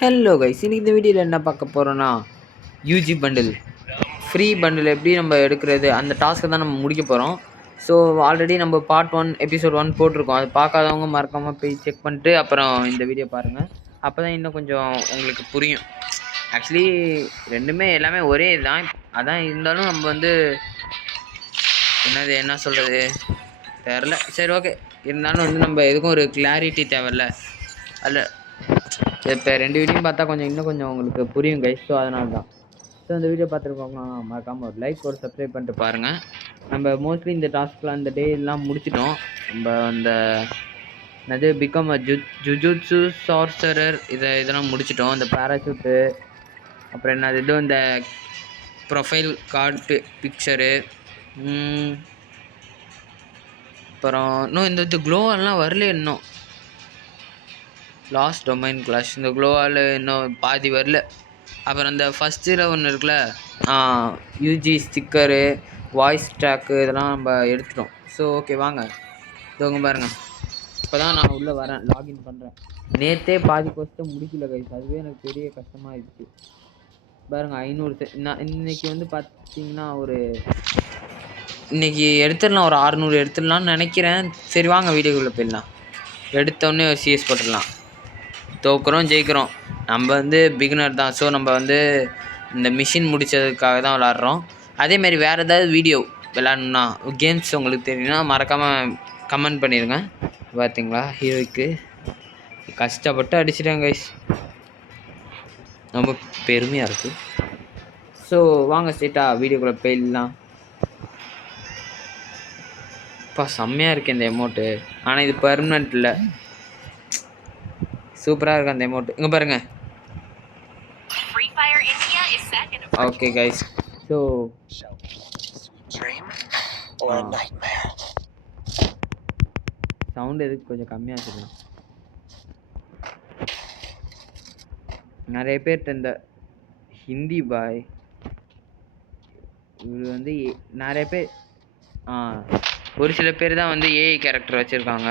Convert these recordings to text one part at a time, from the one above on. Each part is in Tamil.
ஹலோ கைஸ், இன்னைக்கு இந்த வீடியோவில் என்ன பார்க்க போகிறோன்னா யூஜி பண்டில் ஃப்ரீ பண்டில் எப்படி நம்ம எடுக்கிறது அந்த டாஸ்க்கை தான் நம்ம முடிக்க போகிறோம். ஸோ ஆல்ரெடி நம்ம பார்ட் 1 எபிசோட் 1 போட்டிருக்கோம். அது பார்க்காதவங்க மறக்காமல் போய் செக் பண்ணிட்டு அப்புறம் இந்த வீடியோ பாருங்கள். அப்போ தான் இன்னும் கொஞ்சம் உங்களுக்கு புரியும். ஆக்சுவலி ரெண்டுமே எல்லாமே ஒரே தான். அதான் இருந்தாலும் நம்ம வந்து என்ன சொல்கிறது தெரில. சரி, ஓகே. இருந்தாலும் வந்து நம்ம எதுக்கும் ஒரு கிளாரிட்டி தேவையில்ல. அதில் இப்போ ரெண்டு வீடியோயும் பார்த்தா இன்னும் கொஞ்சம் உங்களுக்கு புரியும் கைஸ். ஸோ அதனால தான். ஸோ இந்த வீடியோ பார்த்துருக்கோங்க, மறக்காமல் ஒரு லைக் ஒரு சப்ஸ்கிரைப் பண்ணிட்டு பாருங்கள். நம்ம மோஸ்ட்லி இந்த டாஸ்க்லாம் இந்த டே எல்லாம் முடிச்சிட்டோம். நம்ம அந்த என்னது பிகம் அ ஜுஜுட்சு சார்சரர் இதெல்லாம் முடிச்சிட்டோம். இந்த பேராஷூட்டு, அப்புறம் என்னது இது இந்த ப்ரொஃபைல் கார்டு பிக்சரு, அப்புறம் இன்னும் இந்த க்ளோவெல்லாம் வரல. இன்னும் லாஸ்ட் டொமைன் கிளாஷ் இந்த க்ளோவால் இன்னும் பாதி வரல. அப்புறம் இந்த ஃபஸ்ட்டில் ஒன்று இருக்குல்ல, யூஜி ஸ்டிக்கரு, வாய்ஸ் ட்ராக்கு இதெல்லாம் நம்ம எடுத்துட்டோம். ஸோ ஓகே, வாங்க இதோங்க பாருங்கள். இப்போ தான் நான் உள்ளே வரேன், லாகின் பண்ணுறேன். நேற்றே பாதி கொஸ்டின் முடிக்கல கைஸ், அதுவே எனக்கு பெரிய கஷ்டமாக ஆயிடுச்சு. பாருங்கள் 500 இன்னைக்கு வந்து பார்த்தீங்கன்னா இன்னைக்கு எடுத்துடலாம், ஒரு 600 எடுத்துடலான்னு நினைக்கிறேன். சரி வாங்க வீடியோக்குள்ளே போயிடலாம். எடுத்தோடனே ஒரு சிஎஸ் போட்டுடலாம். தோக்குறோம் ஜெயிக்கிறோம், நம்ம வந்து பிகினர் தான். ஸோ நம்ம வந்து இந்த மிஷின் முடித்ததுக்காக தான் விளாட்றோம். அதேமாரி வேறு ஏதாவது வீடியோ விளாட்ணுன்னா, கேம்ஸ் உங்களுக்கு தெரியும்னா மறக்காமல் கமெண்ட் பண்ணிடுங்க. பார்த்தீங்களா, ஹீரோய்க்கு கஷ்டப்பட்டு அடிச்சிட்டேன் கைஸ், ரொம்ப பெருமையாக இருக்குது. ஸோ வாங்க ஸ்ட்ரெயிட்டாக வீடியோக்குள்ளே போயிடலாம். இப்போ செம்மையாக இருக்குது இந்த எமௌண்ட்டு. ஆனால் இது பர்மனெண்ட் இல்லை. சூப்பராக இருக்கு அந்த எமௌண்ட். இங்கே பாருங்க. ஓகே கைஸ், ஸோ சவுண்ட் எதுக்கு கொஞ்சம் கம்மியாக வச்சுக்கலாம். நிறைய பேர்கிட்ட இந்த ஹிந்தி பாய் இவர் வந்து நிறைய பேர் ஒரு சில பேர் தான் வந்து ஏஐ கேரக்டர் வச்சுருக்காங்க.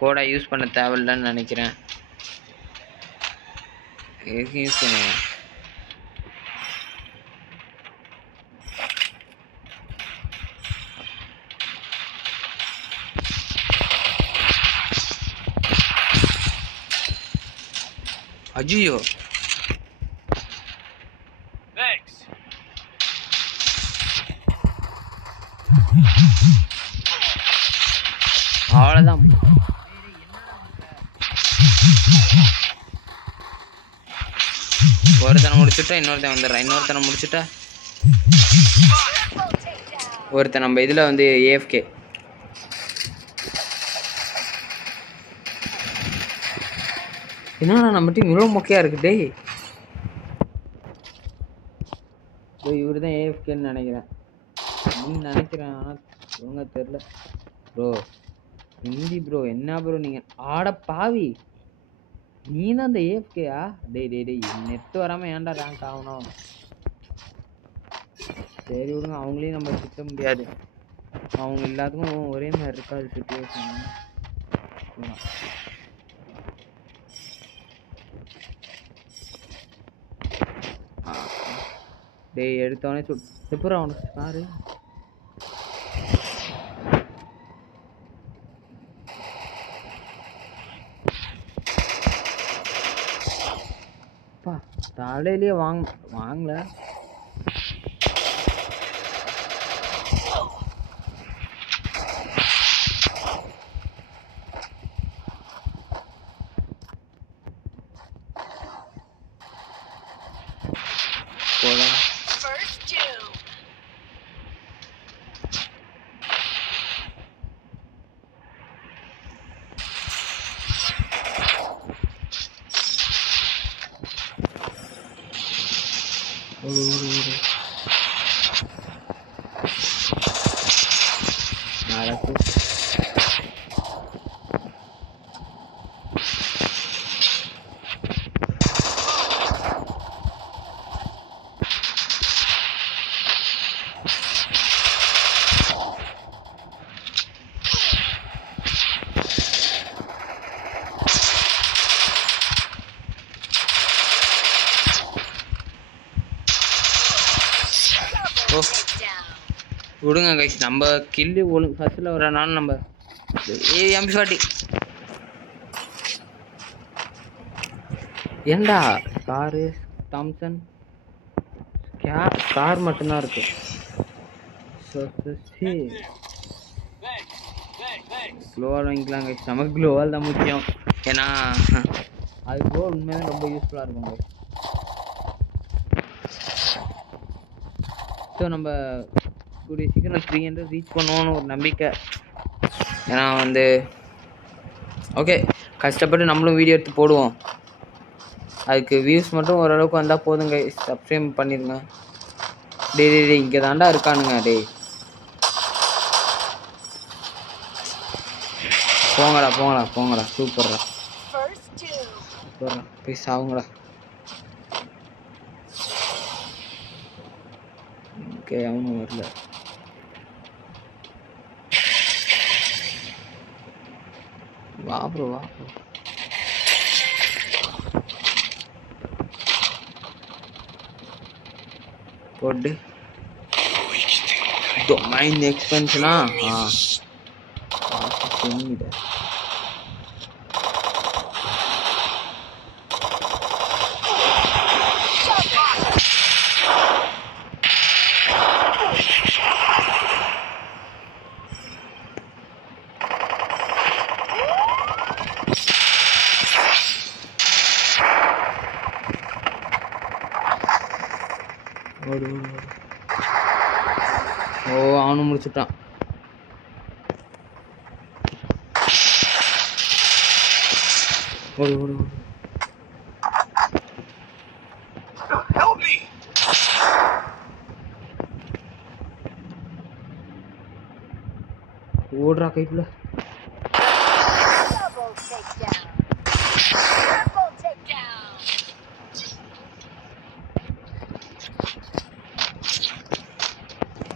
கோடா யூஸ் பண்ண தேவையில்லைன்னு நினைக்கிறேன். எதுக்கு யூஸ் பண்ணுவேன்? அஜியோ அவ்வளோதான். ஒருத்தனை முடிச்சுட்டா இன்னொருத்தன் வந்துடுறான், இன்னொருத்தனை முடிச்சுட்டா ஒருத்தன் நம்ம இதில் வந்து ஏஎஃப்கே. என்னன்னா நம்ம டீம் இவ்வளோ மொக்கையாக இருக்குது. இவர் தான் ஏஎஃப்கேன்னு நினைக்கிறேன், ஆனால் ஒழுங்கா தெரில. ப்ரோ ஹிந்தி ப்ரோ, என்ன ப்ரோ நீங்கள் ஆட பாவி, நீ தான் அந்த ஏஎஃப்கேயா? டேய் நெட் வராமல் ஏன்டா ரேங்க் ஆகணும்? சரி விடுங்க, அவங்களையும் நம்ம திட்ட முடியாது. அவங்க எல்லாத்துக்கும் ஒரே மாதிரி இருக்காது சுச்சுவேஷன். டேய் எடுத்தவனே எப்பறம் அவனுக்கு சாரு தலையிலேயே வாங்கல. போடா நடக்கு. ஓ விடுங்க கைஸ், நம்ம கில்லு ஒழுங்கு ஃபர்ஸ்ட்ல வரனால நம்ம எம்பி40 ஏண்டா காரு தாம்சன் கார் மட்டும்தான் இருக்கு. க்ளோவால் வாங்கிக்கலாம் கைஸ், நமக்கு க்ளோவால் தான் முக்கியம். ஏன்னா அது க்ளோவால் உண்மையாக ரொம்ப யூஸ்ஃபுல்லாக இருக்கும் கைஸ். ஸோ நம்ம கூடிய சீக்கிரம் 300 ரீச் பண்ணுவோன்னு ஒரு நம்பிக்கை. ஏன்னா வந்து ஓகே கஷ்டப்பட்டு நம்மளும் வீடியோ எடுத்து போடுவோம். அதுக்கு வியூஸ் மட்டும் ஓரளவுக்கு வந்தால் போதுங்க. சப்ஸ்கிரைப் பண்ணிடுங்க. டே இங்கே தாண்டா இருக்கானுங்க. டே போங்கடா சூப்பர்ரா போய் சாவுங்கடா. ஓகே அவனும் வரல. வா ப்ரோ போட்டு டொமைன் எக்ஸ்பென்ஷனா சொல்லிடு. ஓ அவனும் முடிச்சுட்டான். ஓடுறா கைப்புல.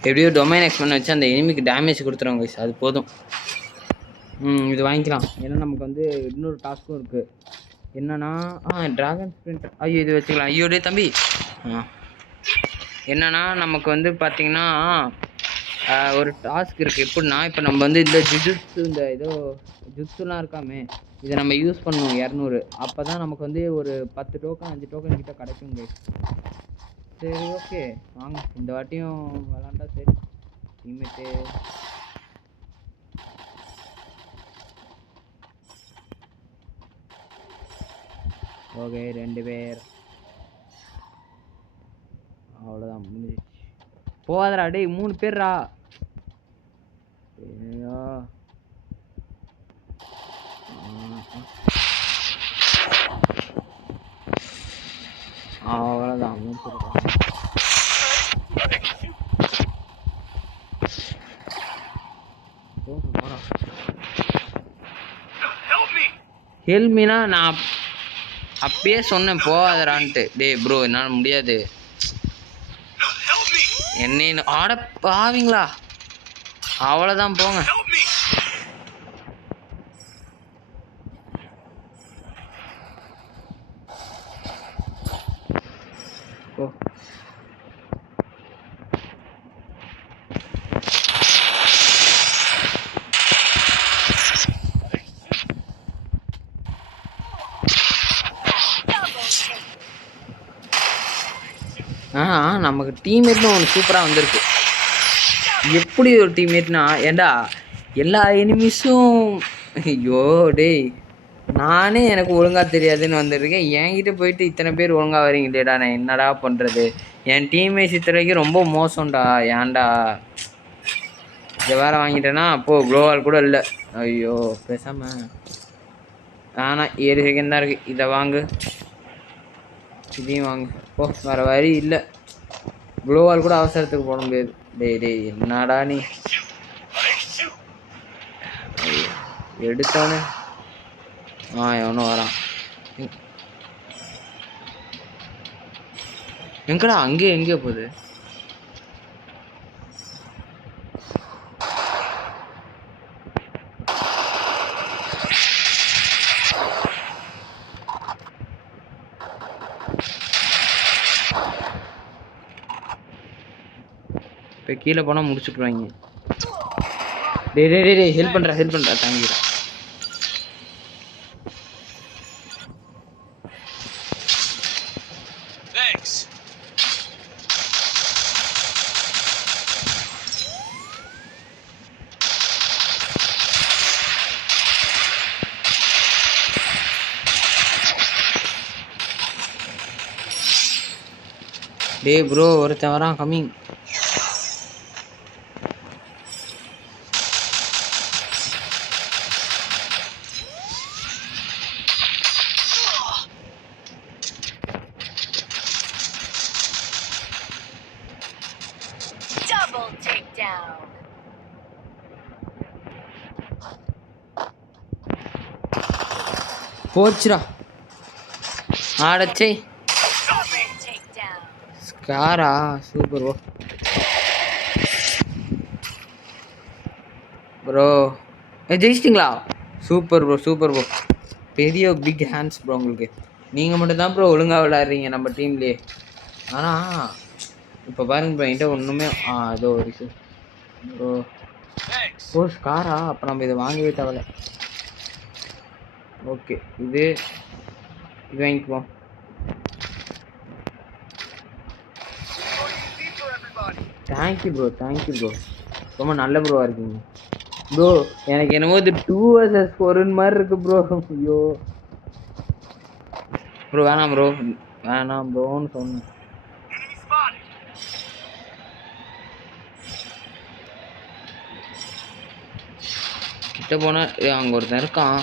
எப்படியோ டொமைன் எக்ஸ்பெண்ட் வச்சு அந்த எனிமிக்கு டேமேஜ் கொடுத்துருவாங்க கைஸ், அது போதும். இது வாங்கிக்கலாம். ஏன்னா நமக்கு வந்து இன்னொரு டாஸ்க்கும் இருக்குது. என்னன்னா டிராகன் ஸ்பிரிண்ட். ஐயோ இது வச்சுக்கலாம். ஐயோடே தம்பி என்னன்னா நமக்கு வந்து பார்த்தீங்கன்னா ஒரு டாஸ்க் இருக்குது. எப்படின்னா இப்போ நம்ம வந்து இந்த ஜுஜுட்ஸு இந்த ஏதோ ஜுட்ஸுலாம் இருக்காமே, இதை நம்ம யூஸ் பண்ணுவோம் 200. அப்போ தான் நமக்கு வந்து ஒரு 10 டோக்கன் 5 டோக்கன் கிட்ட கிடைக்குங்க. சரி ஓகே வாங்க இந்த வாட்டியும் விளாண்டா சரி. டீம்மேட்டு ஓகே 2 பேர் அவ்வளோதான் முடிஞ்சிச்சு. போகாதடா டேய் 3 பேர்ரா. ஐயோ அவ்வளோதான் 3 பேர். ஹெல்மினா நான் அப்பயே சொன்னேன் போகாதடான்ட்டு. டேய் ப்ரோ என்னால் முடியாது. என்ன ஆட பாவீங்களா? அவ்வளோதான் போங்க. ஓ நமக்கு டீம்மேட்னு ஒன்று சூப்பராக வந்திருக்கு. எப்படி ஒரு டீம்மேட்னா ஏண்டா எல்லா எனிமீஸும் ஐயோ டேய் நானே எனக்கு ஒழுங்காக தெரியாதுன்னு வந்திருக்கேன். என்கிட்ட போயிட்டு இத்தனை பேர் ஒழுங்காக வரீங்களேடா, நான் என்னடா பண்ணுறது? என் டீம்மேட்ஸ் இத்தனைக்கு ரொம்ப மோசம்டா. ஏன்டா இதை வேறு வாங்கிட்டேன்னா அப்போது க்ளோவால் கூட இல்லை. ஐயோ பேசாம ஆனால் 7 செகண்ட் தான் இருக்குது. இதை வாங்கு, இதையும் வாங்கு. ஓ வேறு வழி இல்லை. க்ளோவால் கூட அவசரத்துக்கு போட முடியாது. டேய் என்னடா நீ எடுத்தோன்னு எவனும் வரான். எங்கடா எங்கேயோ போகுது. இப்போ கீழே போனால் முடிச்சுட்டுருவாங்க. டே ஹெல்ப் பண்ணுறா தேங்க்யூ. டே ப்ரோ ஒருத்தன் வரான் கம்மிங். போச்சுடா ஆடச்சே. ஸ்காரா சூப்பர் ப்ரோ. ஜெயிச்சிட்டிங்களா? Super bro. பெரிய பிக் ஹேண்ட்ஸ் ப்ரோ உங்களுக்கு. நீங்கள் மட்டும்தான் ப்ரோ ஒழுங்காக விளையாடுறீங்க நம்ம டீம்லேயே. ஆனால் இப்போ பாருங்க ப்ரோ என்கிட்ட ஒன்றுமே அதோ இருக்கு ப்ரோ. ஸ்காரா? அப்போ நம்ம இதை வாங்கவே தேவையில்ல. ஓகே இது வாங்கிக்குவோம். தேங்க்யூ ப்ரோ ரொம்ப நல்ல ப்ரோவாக இருக்கீங்க ப்ரோ. எனக்கு என்னமோ இது 2 vs 4 மாதிரி இருக்கு ப்ரோ. ஐயோ ப்ரோ வேணாம் ப்ரோன்னு சொன்னேன். கிட்ட போன அங்கே ஒருத்தன் இருக்கான்.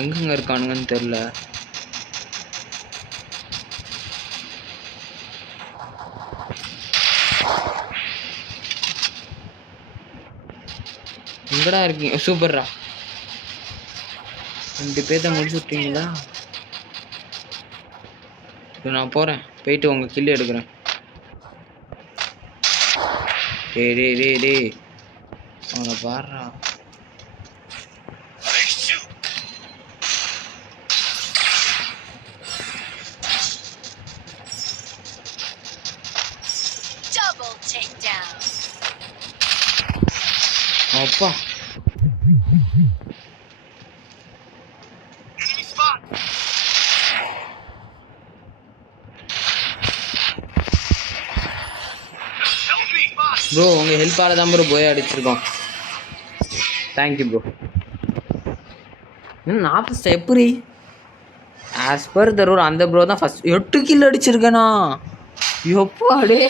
எங்கெங்க இருக்கானுங்கன்னு தெரில. எங்கடா இருக்கீங்க? சூப்பர்ரா 2 பேர்த்த முடிச்சு விட்டீங்களா? இப்போ நான் போகிறேன், போயிட்டு உங்கள் கில்லு எடுக்கிறேன். டே அவனை பாடுறா. அப்பா ப்ரோ உங்கள் ஹெல்ப்பால் தான் ப்ரோ போய் அடிச்சிருக்கோம். Thank you bro. நான் ஃபஸ்ட்டு எப்படி ஆஸ் பர் த ரூல் அந்த ப்ரோ தான் ஃபஸ்ட் 8 கில் அடிச்சிருக்கேனா? எப்போ அடே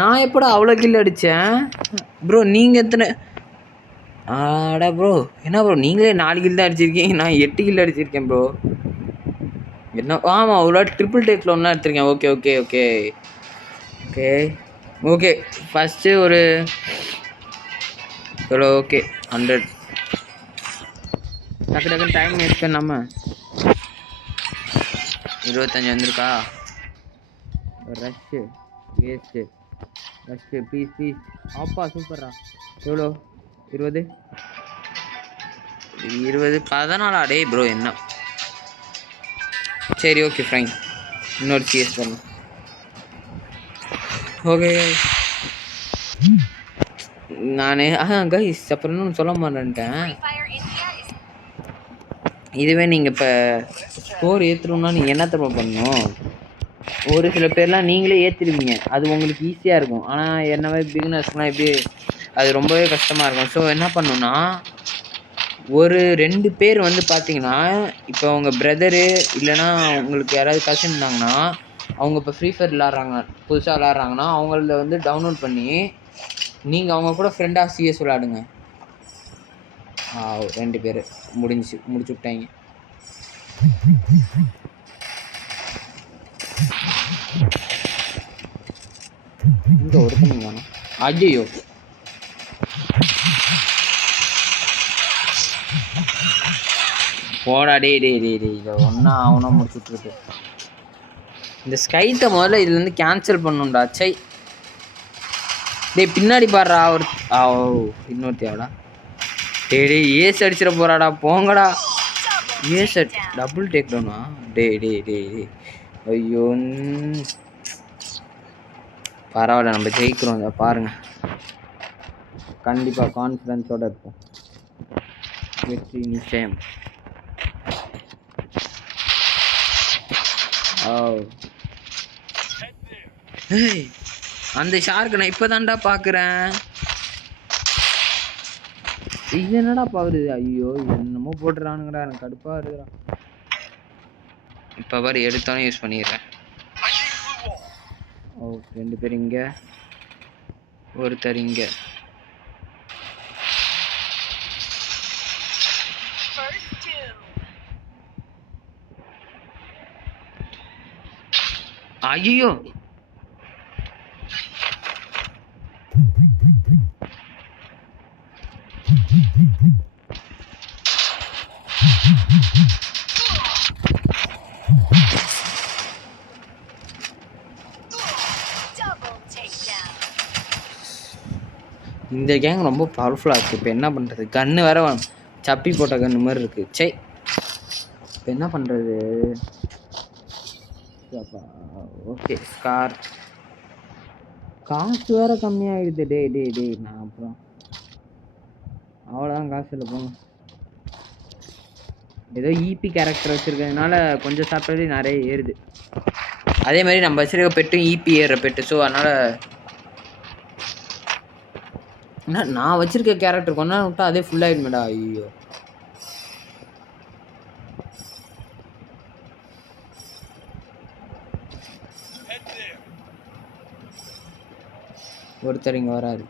நான் எப்படா அவ்வளோ கில் அடித்தேன் ப்ரோ? நீங்கள் எத்தனை? ஆடா ப்ரோ என்ன ப்ரோ நீங்களே 4 கில் தான் அடிச்சிருக்கீங்க, நான் 8 கில் அடிச்சிருக்கேன் ப்ரோ. என்ன ஆமாம் அவ்வளோ ட்ரிபிள் டேக்கில் ஒன்றா எடுத்திருக்கேன். ஓகே ஃபஸ்ட்டு ஒரு எவ்வளோ? ஓகே 100. டக்குன்னு டைம் வேஸ்ட் பண்ணாமல் 25 வந்திருக்கா? Rush please. அப்பா சூப்பர்ரா. எவ்வளோ? 20 14 டே ப்ரோ என்ன? சரி ஓகே ஃபைன். இன்னொரு சிஎஸ் பண்ணலாம். ஓகே நான் கைஸ் அப்புறம் இன்னும் சொல்ல மாட்டேன்ட்டேன். இதுவே நீங்கள் இப்போ ஸ்கோர் ஏற்றணும்னா நீங்கள் என்ன தரமா பண்ணணும்? ஒரு சில பேர்லாம் நீங்களே ஏற்றிடுவீங்க, அது உங்களுக்கு ஈஸியாக இருக்கும். ஆனால் என்ன மாதிரி பிகினர்ஸ்லாம் எப்படி அது ரொம்பவே கஷ்டமாக இருக்கும். ஸோ என்ன பண்ணணுன்னா ஒரு 2 பேர் வந்து பார்த்தீங்கன்னா இப்போ உங்கள் பிரதரு இல்லைனா உங்களுக்கு யாராவது கசின் இருந்தாங்கன்னா அவங்க இப்போ ஃப்ரீ ஃபயர் விளாட்றாங்க, புதுசாக விளாட்றாங்கன்னா அவங்கள வந்து டவுன்லோட் பண்ணி நீங்கள் அவங்க கூட ஃப்ரெண்டாக சிஎஸ் விளாடுங்க. 2 பேர் முடிச்சு விட்டாங்க. இங்கே ஒருத்தனுங்க வேணும். ஐயோ போடா டே இதை ஒன்றா அவனா முடிச்சுட்ருக்கு. இந்த ஸ்கைட்டை முதல்ல இதுலேருந்து கேன்சல் பண்ணுண்டா. சை டே பின்னாடி பாடுறா ஒரு இன்னொருத்தியாடா. டே ஏஸ் அடிச்சிட போறாடா போங்கடா. ஏஸ் டபுள் டேக் டவுனா? டே ஐயோ பரவாயில்ல, நம்ம ஜெயிக்கிறோம். இதை பாருங்க, கண்டிப்பா கான்ஃபிடன்ஸோட இருப்போம். வெற்றி நிச்சயம். அந்த ஷார்க்கு நான் இப்பதான்டா பாக்குறேன். இது என்னடா பாக்குது? ஐயோ, என்னமோ போட்டுறானுங்கடா, எனக்கு கடுப்பா இருக்குடா. இப்ப பாரு, எடுத்தாலும் யூஸ் பண்ணிடுறேன். ஓ, 2 பேர் இங்க, ஒருத்தர் இங்க. ஐயோ, இந்த கேங் ரொம்ப பவர்ஃபுல்லாக இருக்குது. இப்போ என்ன பண்ணுறது? கன்று வேற சப்பி போட்ட கன்று மாதிரி இருக்குது. சே, இப்போ என்ன பண்ணுறது? ஓகே, ஸ்கார் காசு வேற கம்மியாகிடுது. டே நான் அப்புறம் அவ்வளோதான், காசு இல்லை போங்க. ஏதோ இபி கேரக்டர் வச்சுருக்கிறதுனால கொஞ்சம் சாப்பிட்டாலே நிறைய ஏறுது. அதே மாதிரி நம்ம வச்சுருக்க பெட்டும் இபி ஏறுற பெட்டு. ஸோ அதனால் நான் வச்சிருக்க கேரக்டர் கொஞ்ச நேரம் விட்டா அதே ஃபுல் ஆயிடுமேடா. ஐயோ, ஒருத்தர் இங்க வராரு.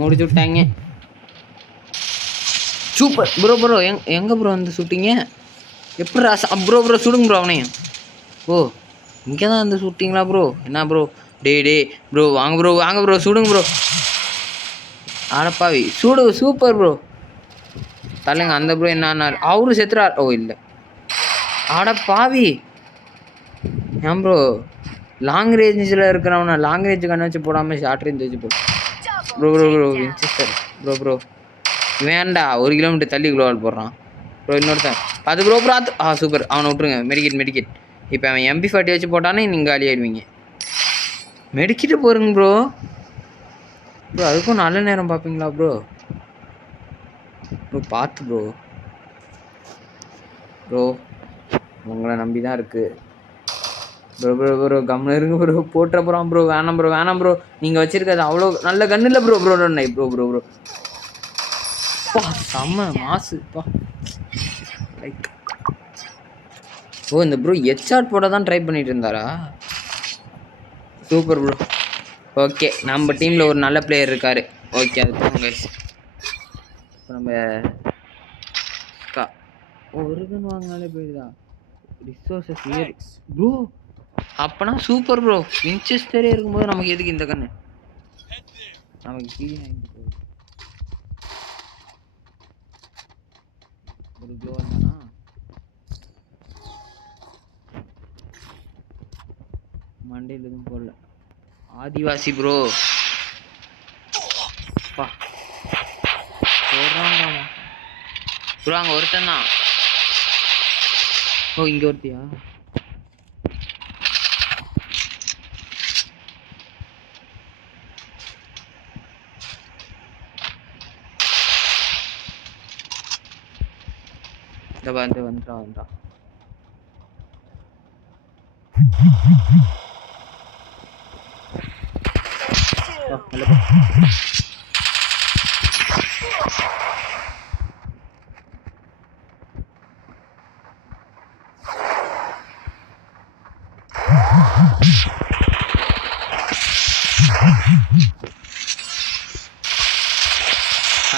முடிச்சு விட்டாங்க. Super bro. எங்க ப்ரோ வந்து சுட்டிங்க? எப்படா ப்ரோ சுடுங்க ப்ரோ அவனையும். ஓ, இங்கே தான் வந்து சுட்டிங்களா ப்ரோ? என்ன ப்ரோ? டே ப்ரோ, வாங்க ப்ரோ சுடுங்க ப்ரோ. ஆடப்பாவி, சூப்பர் ப்ரோ. தலைங்க அந்த ப்ரோ என்ன அவரு செத்துறார். ஓ இல்லை, ஆடப்பாவி. ஏன் ப்ரோ லாங் ரேஞ்சில் இருக்கிறவனா லாங் ரேஞ்சு கண்ணு வச்சு போடாமல் ஷார்ட் ரேஞ்ச் வச்சு போ. ப்ரோ வின்செஸ்டர் ப்ரோ வேண்டா, 1 கிலோமீட்டர் தள்ளி குளோவால் போடுறான் ப்ரோ. இன்னொருத்தன் 10 ப்ரோ சூப்பர். அவனை விட்ருங்க. மெடிக்கெட். இப்போ அவன் MP40 வச்சு போட்டானே நீங்கள் காலி ஆயிடுவீங்க. மெடிக்கிட்டு போருங்க ப்ரோ. அதுக்கும் நல்ல நேரம் பார்ப்பீங்களா ப்ரோ? பார்த்து ப்ரோ உங்களை நம்பி தான் இருக்கு ப்ரோ. கம்னு இருங்க ப்ரோ. போட்டுற போகிறான் ப்ரோ. வேணாம் ப்ரோ. நீங்கள் வச்சிருக்கிறது அவ்வளோ நல்ல கன்று இல்லை ப்ரோ. செம்ம மாசுப்பா. லைக் இந்த ப்ரோ ஹெட்ஷாட் போட தான் ட்ரை பண்ணிட்டு இருந்தாரா? Super bro. ஓகே, நம்ம டீமில் ஒரு நல்ல பிளேயர் இருக்காரு. ஓகே, அது போங்க. இப்போ நம்ம ஒரு கன் வாங்கினாலே போயிடுதா? Resources bro. அப்பனா சூப்பர் ப்ரோ. வின்செஸ்டரே இருக்கும்போது நமக்கு எதுக்கு இந்த கண்ணு? நமக்கு P90 போகுது. ஒரு க்ளோ தானா? மண்டையில் எதுவும் போடல. ஆதிவாசி ப்ரோ. போடுறாங்க ப்ரோ. அங்கே ஒருத்தன் தான். ஓ, இங்கே ஒருத்தியா? வந்துடா.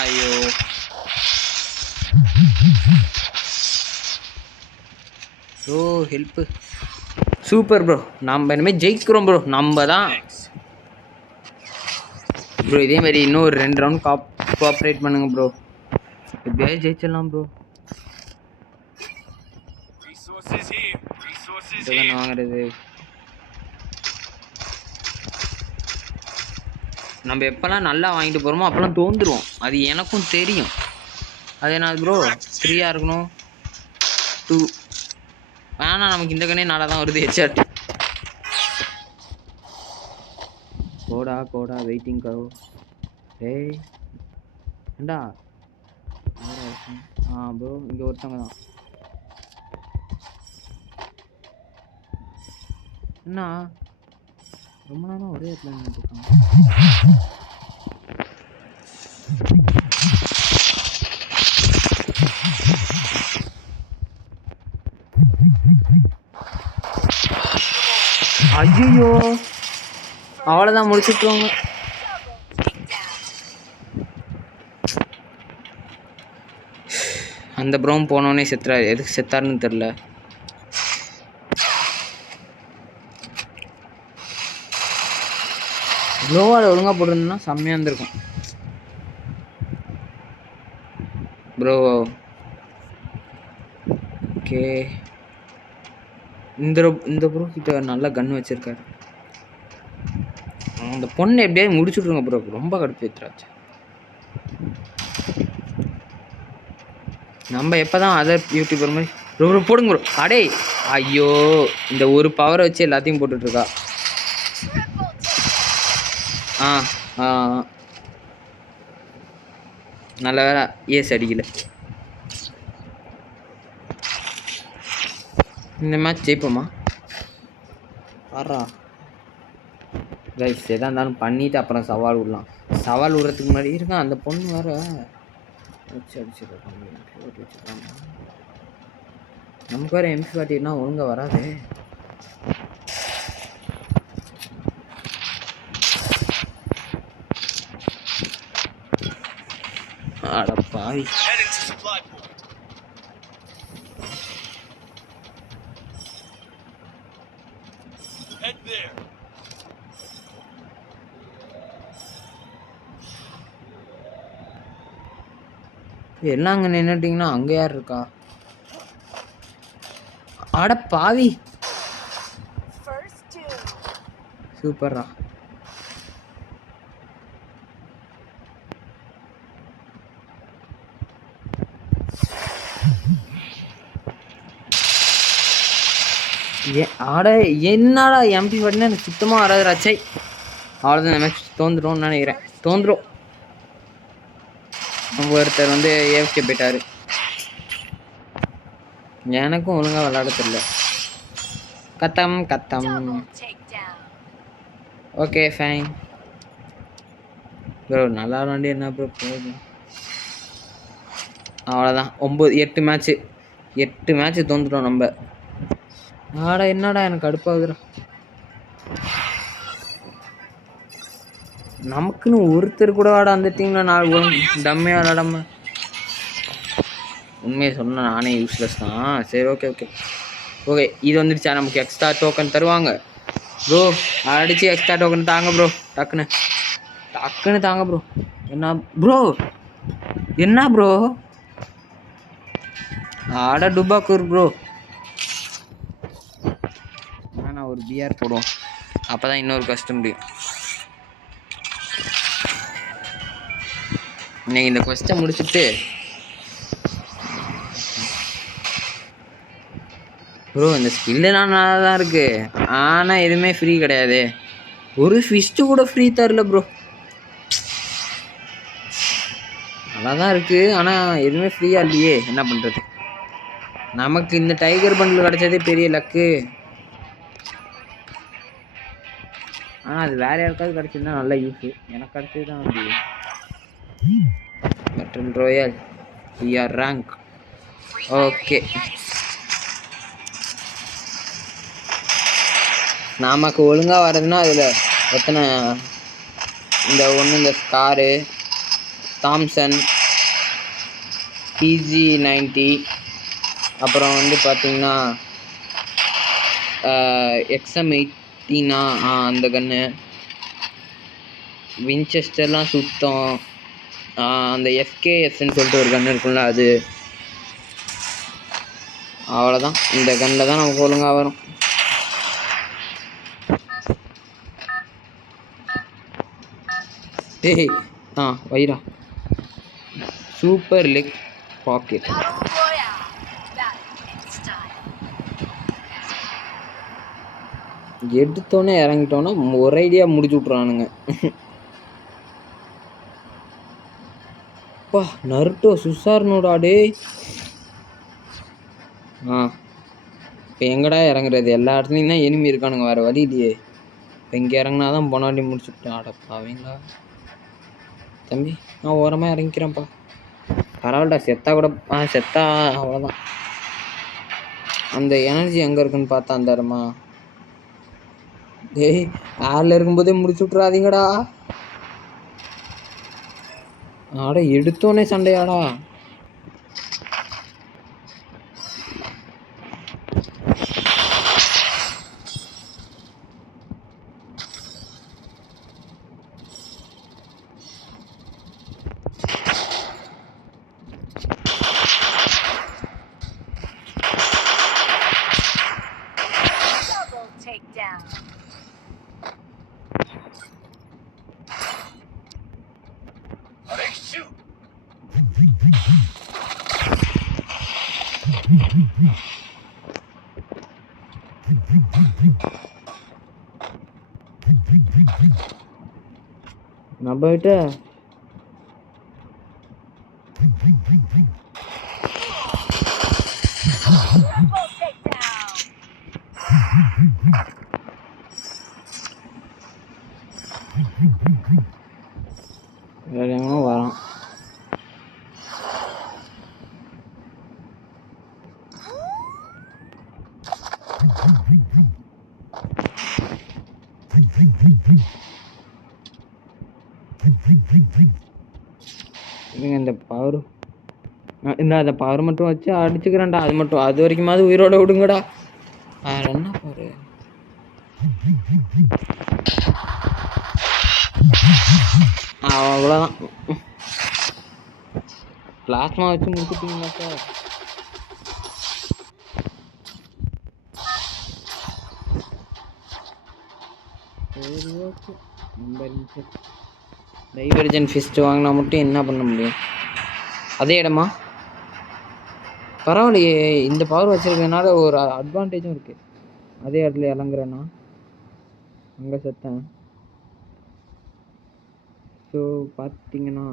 ஐயோ, ப்ரோ ஹெல்ப். Super bro. நம்ம இனிமேல் ஜெயிக்கிறோம் ப்ரோ. நம்ம தான் ப்ரோ. இதே மாதிரி இன்னும் ஒரு 2 ரவுண்ட் கோஆப்ரேட் பண்ணுங்க ப்ரோ. எப்படியாவது ஜெயிச்சிடலாம் ப்ரோ. இந்த கன் வாங்குறது நம்ம எப்போல்லாம் நல்லா வாங்கிட்டு போகிறோமோ அப்போல்லாம் தோந்துருவோம். அது எனக்கும் தெரியும். அது என்ன ப்ரோ 3 இருக்கணும் 2 ஆனால் நமக்கு இந்த கண்ணே நல்லா தான் வருது. ஹெச்ஆர்டி கோடா வெயிட்டிங் கரோ. ஏய் ஏண்டா ப்ரோ இங்கே ஒருத்தவங்க தான். என்ன ரொம்ப நேரம் ஒரே இடத்துல நின்றுருக்காங்க. ஐயோ அவ்வளோதான் முடிச்சுட்டுருவாங்க. அந்த ப்ரோம் போனோடனே செத்துறாரு. எதுக்கு செத்தாருன்னு தெரில. ப்ரோவால் ஒழுங்காக போட்டிருந்தோன்னா செம்மையாக இருந்திருக்கும் ப்ரோ. ஓகே இந்த ப்ரோ கிட்ட நல்ல கன் வச்சிருக்காரு. அந்த பொண்ணை எப்படியாவது முடிச்சுட்ருங்க ப்ரோ. ரொம்ப கடுப்பு ஏற்றுறாச்சு. நம்ம எப்போ தான் அதர் யூடியூபர் மாதிரி ப்ரோ போடுங்க ப்ரோ. அடே ஐயோ இந்த ஒரு பவரை வச்சு எல்லாத்தையும் போட்டுட்ருக்கா. நல்ல வேலை ஏஸ் அடிக்கல. இந்த மேட்ச் ஜெயிப்போமா? ஆறா ரைஸ் எதாக இருந்தாலும் பண்ணிவிட்டு அப்புறம் சவால் விடலாம். சவால் விடுறதுக்கு முன்னாடி இருக்கான் அந்த பொண்ணு வேறு வச்சு அடிச்சுருக்காங்க. நமக்கு வேறு MP40 ஒழுங்காக வராது. அடப்பாவி எல்லாம் அங்கே நின்றுட்டிங்கன்னா அங்கே யார் இருக்கா? அட பாவி சூப்பர்ரா. ஆட என்னடா MP40 எனக்கு சுத்தமாக வராது ராச்சை. அவ்வளோதான் இந்த மேட்ச் தோந்துடும்னு நினைக்கிறேன். தோந்துடும். ஒருத்தர் வந்து ஏஎஃப்கே போயிட்டாரு. எனக்கும் ஒழுங்காக விளையாட தெரியல. கத்தம் ஓகே ஃபைன் ப்ரோ. நல்லா விளாண்டி என்ன ப்ரோ போகுது. அவ்வளோதான் 8 மேட்ச்சு தோந்துட்டோம் நம்ம. ஆடா என்னடா எனக்கு கடுப்பாகுதுடா. நமக்குன்னு ஒருத்தர் கூட வாடா அந்த டீமில் 4 டம்மையாக விளாடாம. உண்மையை சொன்னால் நானே யூஸ்லெஸ் தான். சரி ஓகே இது வந்துடுச்சா? நமக்கு எக்ஸ்ட்ரா டோக்கன் தருவாங்க ப்ரோ. அடித்து எக்ஸ்ட்ரா டோக்கன் தாங்க ப்ரோ. டக்குன்னு தாங்க ப்ரோ. என்ன ப்ரோ ஆட டுபாக்கூர் ப்ரோ. நான் ஒரு பிஆர் போடுவோம். அப்போ தான் இன்னொரு கஷ்டம் முடியும். இன்னைக்கு இந்த கொஸ்டின் முடிச்சுட்டு ப்ரோ இந்த ஸ்கில்லாம் நல்லா தான் இருக்குது. ஆனால் எதுவுமே ஃப்ரீ கிடையாது. ஒரு ஃபிஸ்ட்டு கூட ஃப்ரீ தரல ப்ரோ. நல்லா தான் இருக்குது ஆனால் எதுவுமே ஃப்ரீயாக இல்லையே. என்ன பண்ணுறது? நமக்கு இந்த டைகர் பண்டில் கிடச்சதே பெரிய லக்கு. ஆனால் அது வேறு யாருக்காவது கிடச்சிருந்தா நல்ல யூஸு. எனக்கு கிடச்சது தான் வந்து பட்டன் ராயல் பிஆர் ரேங்க். ஓகே நமக்கு ஒழுங்காக வர்றதுன்னா அதில் எத்தனை இந்த ஸ்காரு தாம்சன் PG90 அப்புறம் வந்து பார்த்திங்கன்னா XM18 அந்த கன்று வின்செஸ்டர்லாம் சுத்தம். அந்த FKSன்னு சொல்லிட்டு ஒரு கன்று இருக்குல்ல அது. அவ்வளோதான். இந்த கன்னில் தான் நமக்கு ஒழுங்காக வரும். டேய் வைரா சூப்பர் லெக் பாக்கெட். எடுத்தோன்னே இறங்கிட்டோன்னா ஒரு ஐடியா முடிச்சு விட்றானுங்க. அப்பா நருட்டோ சுசார்னோடா டேய். இப்போ எங்கடா இறங்குறது? எல்லா இடத்துலையும் தான் எனிமி இருக்கானுங்க, வேறு வழி இல்லையே. இப்போ இங்கே இறங்கினா தான் போனாடி முடிச்சுட்டேன். அடப்பாவீங்களா தம்பி, நான் ஓரமாக இறங்கிக்கிறேன்ப்பா. பரவாயில்லடா, செத்தா கூட செத்தா அவ்வளோதான். அந்த எனர்ஜி எங்கே இருக்குன்னு பார்த்தா அந்த இடமா. டேய் ஆளில் இருக்கும்போதே முடிச்சு விட்றாதீங்கடா. எடுத்தோன்னே சண்டையாடா. நம்ம கிட்ட வேற எங்கன்னா வரான். இந்த பவர் அந்த பவர் மட்டும் வச்சு அடிச்சுக்கிறேன்டா. அது மட்டும், அது வரைக்குமாவது உயிரோட விடுங்கடா. வேற என்ன பாரு. அவ்வளோதான். பிளாஸ்மா வச்சு முடிச்சுட்டீங்களா சார்? சரி ஓகே. டைவர்ஜன் ஃபிஸ்ட் வாங்கினா மட்டும் என்ன பண்ண முடியும்? அதே இடமா? பரவாயில்லையே, இந்த பவர் வச்சிருக்கனால ஒரு அட்வான்டேஜும் இருக்கு. அதே இடத்துல இறங்குறேன்னா அங்கே செத்தேன். ஸோ பார்த்தீங்கன்னா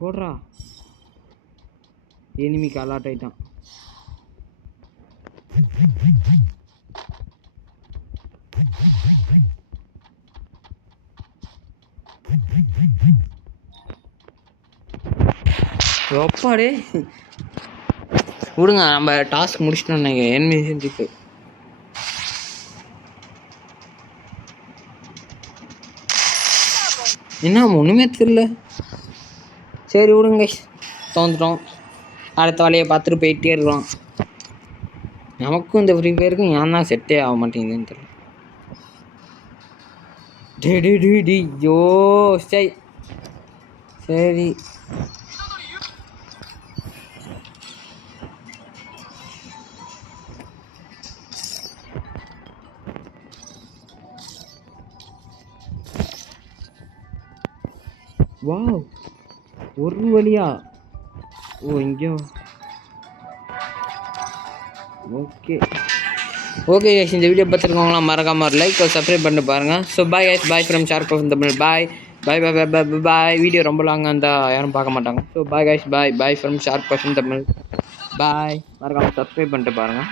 போடுறா, எனிமிக்கு அலாட் ஆயிட்டான். எப்பாடே விடுங்க, நம்ம டாஸ்க் முடிச்சிட்டோம் நினைக்கிறேன். எனிமி செஞ்சுக்கு என்ன ஒன்றுமே தெரியல. சரி விடுங்க, தோந்துட்டோம். அடுத்த வேலையை பார்த்துட்டு போயிட்டே இருக்கலாம். நமக்கும் இந்த ஃப்ரீ ஃபயருக்கும் ஏன் தான் செட்டே ஆக மாட்டேங்குதுன்னு தெரியல. யோ சரி வா ஒரு வழியா. இங்கே ஓகே கைஸ், இந்த வீடியோ பார்த்துருக்கவங்களாம் மறக்காம ஒரு லைக் சப்ஸ்கிரைப் பண்ணிட்டு பாருங்கள். So bye guys, bye from shark பர்ஃபன் Tamil. Bye bye bye bye bye bye. Video ரொம்ப லாங்காக இருந்தால் யாரும் பார்க்க மாட்டாங்க. So bye guys, bye bye from shark பர்ஃபன் தமிழ். பாய். மறக்காம சப்ஸ்கிரைப் பண்ணிட்டு பாருங்கள்.